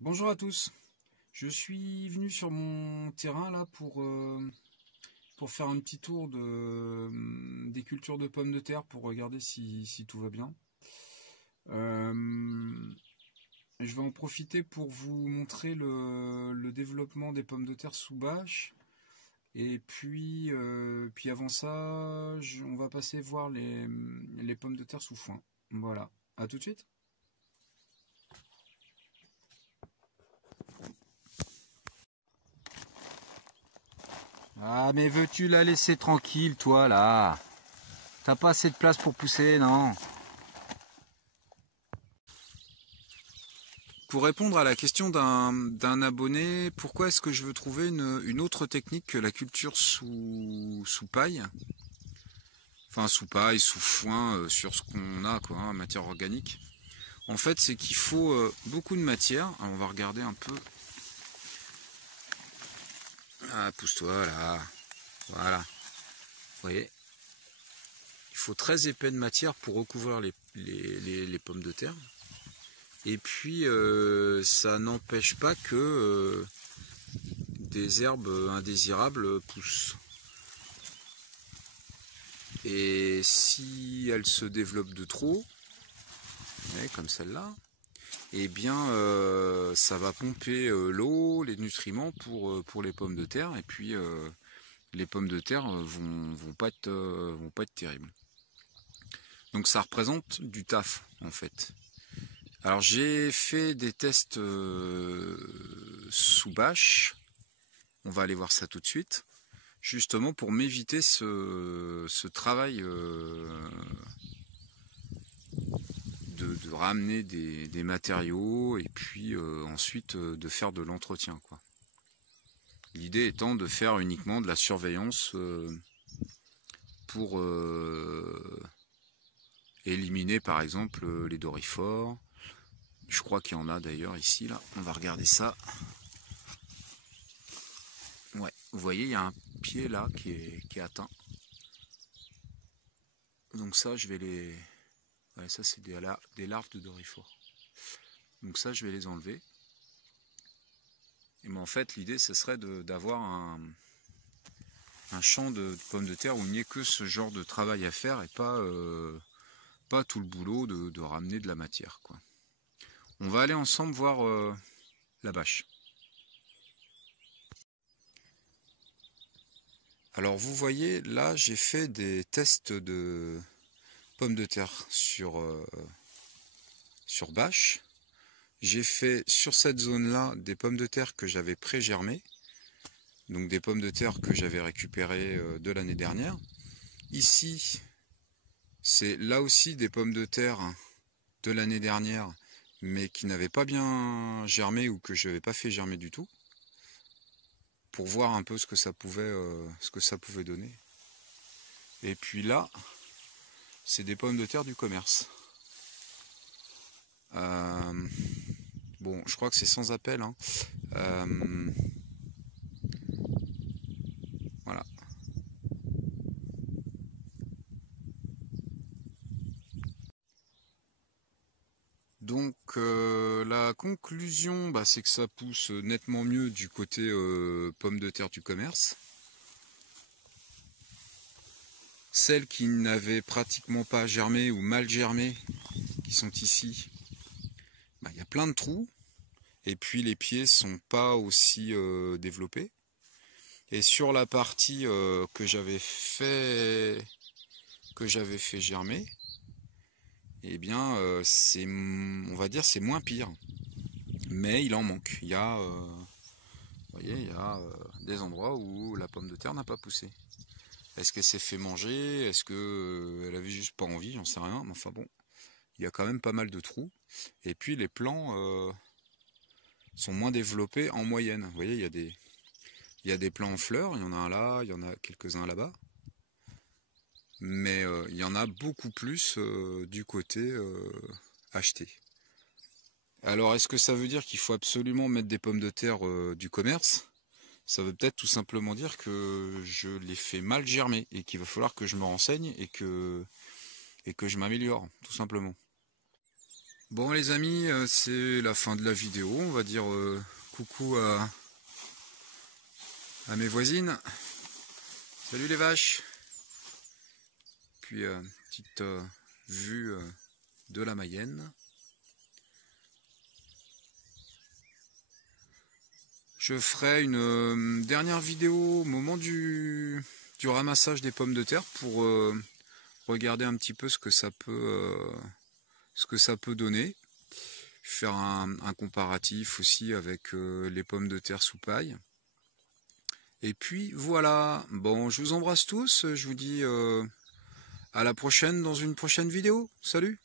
Bonjour à tous, je suis venu sur mon terrain là pour faire un petit tour des cultures de pommes de terre pour regarder si tout va bien. Euh, je vais en profiter pour vous montrer le développement des pommes de terre sous bâche. Et puis avant ça, on va passer voir les pommes de terre sous foin. Voilà, à tout de suite. Ah, mais veux-tu la laisser tranquille, toi, là? T'as pas assez de place pour pousser, non? Pour répondre à la question d'un abonné, pourquoi est-ce que je veux trouver une autre technique que la culture sous paille? Enfin, sous paille, sous foin, sur ce qu'on a, quoi, hein, matière organique. En fait, c'est qu'il faut beaucoup de matière. Alors, on va regarder un peu. Ah, pousse-toi, là. Voilà. Vous voyez? Il faut très épais de matière pour recouvrir les pommes de terre. Et puis, ça n'empêche pas que des herbes indésirables poussent. Et si elles se développent de trop, comme celle-là, eh bien, ça va pomper l'eau, les nutriments pour les pommes de terre. Et puis, les pommes de terre vont pas être terribles. Donc, ça représente du taf, en fait. Alors, j'ai fait des tests sous bâche. On va aller voir ça tout de suite. Justement pour m'éviter ce travail de ramener des matériaux et puis ensuite de faire de l'entretien, quoi. L'idée étant de faire uniquement de la surveillance pour éliminer par exemple les doryphores. Je crois qu'il y en a d'ailleurs ici, là. On va regarder ça. Ouais, vous voyez, il y a un pied là qui est atteint. Donc ça, je vais les... Ouais, ça, c'est des larves de doryphores. Donc ça, je vais les enlever. Et mais en fait, l'idée, ce serait d'avoir un champ de pommes de terre où il n'y ait que ce genre de travail à faire et pas tout le boulot de ramener de la matière, quoi. On va aller ensemble voir la bâche. Alors vous voyez, là, j'ai fait des tests de pommes de terre sur bâche. J'ai fait sur cette zone-là des pommes de terre que j'avais pré-germées. Donc des pommes de terre que j'avais récupérées de l'année dernière. Ici, c'est là aussi des pommes de terre de l'année dernière, mais qui n'avaient pas bien germé ou que je n'avais pas fait germer du tout, pour voir un peu ce que ça pouvait donner. Et puis là, c'est des pommes de terre du commerce. Bon, je crois que c'est sans appel, hein. Voilà. Donc la conclusion, c'est que ça pousse nettement mieux du côté pommes de terre du commerce. Celles qui n'avaient pratiquement pas germé ou mal germé, qui sont ici, il y a plein de trous. Et puis les pieds sont pas aussi développés. Et sur la partie que j'avais fait germer, eh bien on va dire c'est moins pire. Mais il en manque. Il y a, vous voyez, il y a des endroits où la pomme de terre n'a pas poussé. Est-ce qu'elle s'est fait manger? Est-ce qu'elle avait juste pas envie? J'en sais rien. Mais enfin bon, il y a quand même pas mal de trous. Et puis les plants sont moins développés en moyenne. Vous voyez, il y a des plants en fleurs. Il y en a un là, il y en a quelques-uns là-bas. Mais il y en a beaucoup plus du côté acheté. Alors, est-ce que ça veut dire qu'il faut absolument mettre des pommes de terre du commerce? Ça veut peut-être tout simplement dire que je les fais mal germer et qu'il va falloir que je me renseigne et que je m'améliore, tout simplement. Bon les amis, c'est la fin de la vidéo. On va dire coucou à mes voisines. Salut les vaches. Puis petite vue de la Mayenne. Je ferai une dernière vidéo au moment du ramassage des pommes de terre pour regarder un petit peu ce que ça peut donner. Faire un comparatif aussi avec les pommes de terre sous paille. Et puis voilà, bon, je vous embrasse tous, je vous dis à la prochaine dans une prochaine vidéo. Salut!